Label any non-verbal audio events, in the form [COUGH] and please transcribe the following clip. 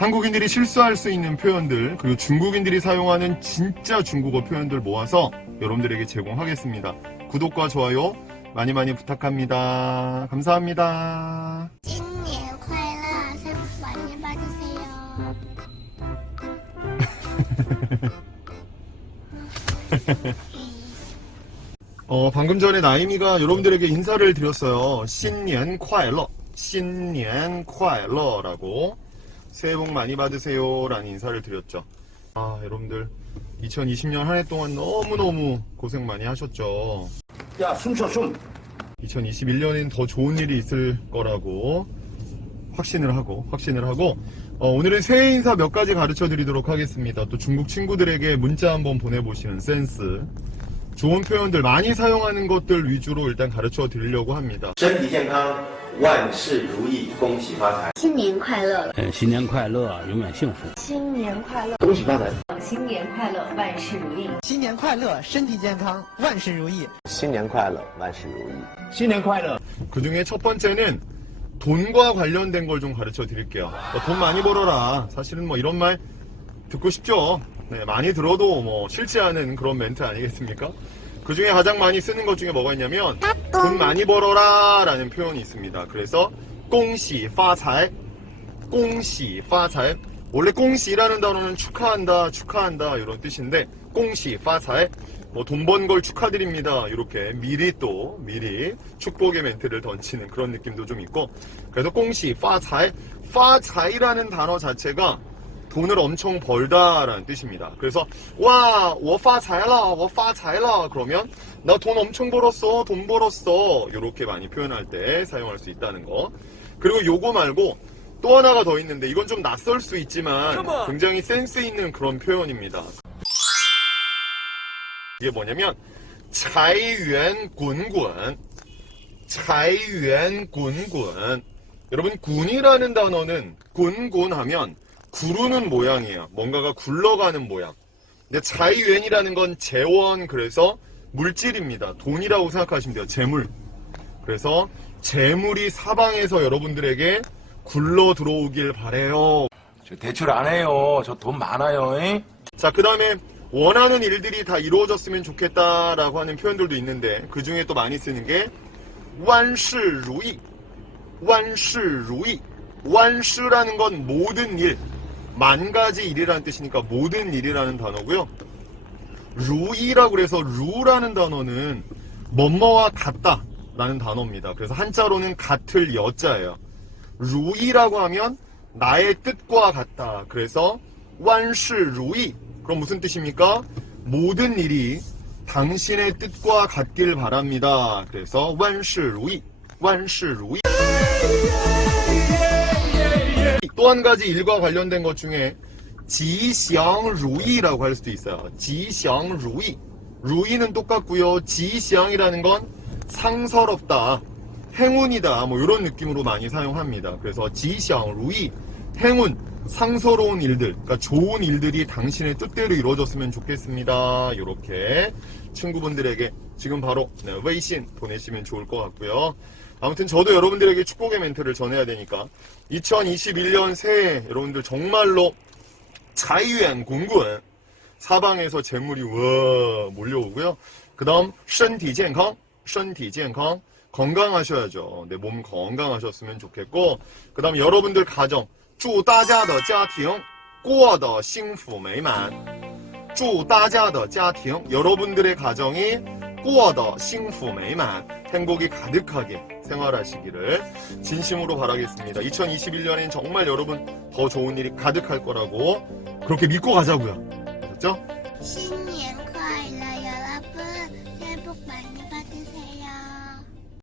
한국인들이 실수할 수 있는 표현들 그리고 중국인들이 사용하는 진짜 중국어 표현들 모아서 여러분들에게 제공하겠습니다. 구독과 좋아요 많이 많이 부탁합니다. 감사합니다. [LAUGHS] 어, 방금 전에 나이미가 여러분들에게 인사를 드렸어요. 신년 콰일러, 신년 콰일러라고. 새해 복 많이 받으세요 라는 인사를 드렸죠. 아, 여러분들 2020년 한 해 동안 너무너무 고생 많이 하셨죠. 야, 숨 쉬어, 숨. 2021년엔 더 좋은 일이 있을 거라고 확신을 하고 확신을 하고 어, 오늘은 새해 인사 몇 가지 가르쳐 드리도록 하겠습니다. 또 중국 친구들에게 문자 한번 보내보시는 센스 좋은 표현들 많이 사용하는 것들 위주로 일단 가르쳐 드리려고 합니다. 身体健康， 万事如意，恭喜发财。新年快乐，呃，新年快乐，永远幸福。新年快乐，恭喜发财。新年快乐，万事如意。新年快乐，身体健康，万事如意。新年快乐，万事如意。新年快乐。 그 중에 첫 번째는 돈과 관련된 걸 좀 가르쳐 드릴게요. 뭐돈 많이 벌어라. 사실은 뭐 이런 말 듣고 싶죠. 네, 많이 들어도 뭐 싫지 않은 그런 멘트 아니겠습니까? 그 중에 가장 많이 쓰는 것 중에 뭐가 있냐면 돈 많이 벌어라 라는 표현이 있습니다. 그래서 공시 파차이 공시 파잘 원래 공시라는 단어는 축하한다 축하한다 이런 뜻인데 공시 파잘 뭐돈 번 걸 축하드립니다. 이렇게 미리 또 미리 축복의 멘트를 던지는 그런 느낌도 좀 있고 그래서 공시 파차이 파차이라는 단어 자체가 돈을 엄청 벌다라는 뜻입니다. 그래서 와, 我发财了,我发财了 그러면 나 돈 엄청 벌었어, 돈 벌었어 이렇게 많이 표현할 때 사용할 수 있다는 거. 그리고 요거 말고 또 하나가 더 있는데 이건 좀 낯설 수 있지만 굉장히 센스 있는 그런 표현입니다. 이게 뭐냐면 차이yuan 군군 차이yuan 군군 여러분 군이라는 단어는 군군 하면 구르는 모양이에요. 뭔가가 굴러가는 모양. 근데 자이유엔이라는 건 재원 그래서 물질입니다. 돈이라고 생각하시면 돼요. 재물. 그래서 재물이 사방에서 여러분들에게 굴러 들어오길 바래요. 저 대출 안 해요. 저 돈 많아요. 잉? 자, 그 다음에 원하는 일들이 다 이루어졌으면 좋겠다라고 하는 표현들도 있는데 그 중에 또 많이 쓰는 게 완시루이, 완시루이, 완시라는 건 모든 일, 만 가지 일이라는 뜻이니까 모든 일이라는 단어고요. 루이라고 그래서 루라는 단어는 뭐뭐와 같다 라는 단어입니다. 그래서 한자로는 같을 여자예요. 루이라고 하면 나의 뜻과 같다. 그래서 완시 루이. 그럼 무슨 뜻입니까? 모든 일이 당신의 뜻과 같길 바랍니다. 그래서 완시 루이. 완시 루이. 또 한 가지 일과 관련된 것 중에 지샹루이라고 할 수도 있어요. 지샹루이. 루이는 똑같고요. 지샹이라는 건 상서롭다. 행운이다 뭐 이런 느낌으로 많이 사용합니다. 그래서 지샹루이, 행운, 상서로운 일들, 그러니까 좋은 일들이 당신의 뜻대로 이루어졌으면 좋겠습니다. 이렇게 친구분들에게 지금 바로 네, 웨이신 보내시면 좋을 것 같고요. 아무튼 저도 여러분들에게 축복의 멘트를 전해야 되니까 2021년 새해 여러분들 정말로 자유한 공군 사방에서 재물이 와 몰려오고요. 그 다음 身体健康,身体健康 건강하셔야죠. 내 몸 건강하셨으면 좋겠고 그 다음 여러분들 가정 祝大家的家庭过得幸福美满祝大家的家庭 여러분들의 가정이 꾸어더 싱후 매만 행복이 가득하게 생활하시기를 진심으로 바라겠습니다. 2021년엔 정말 여러분 더 좋은 일이 가득할 거라고 그렇게 믿고 가자고요. 아셨죠?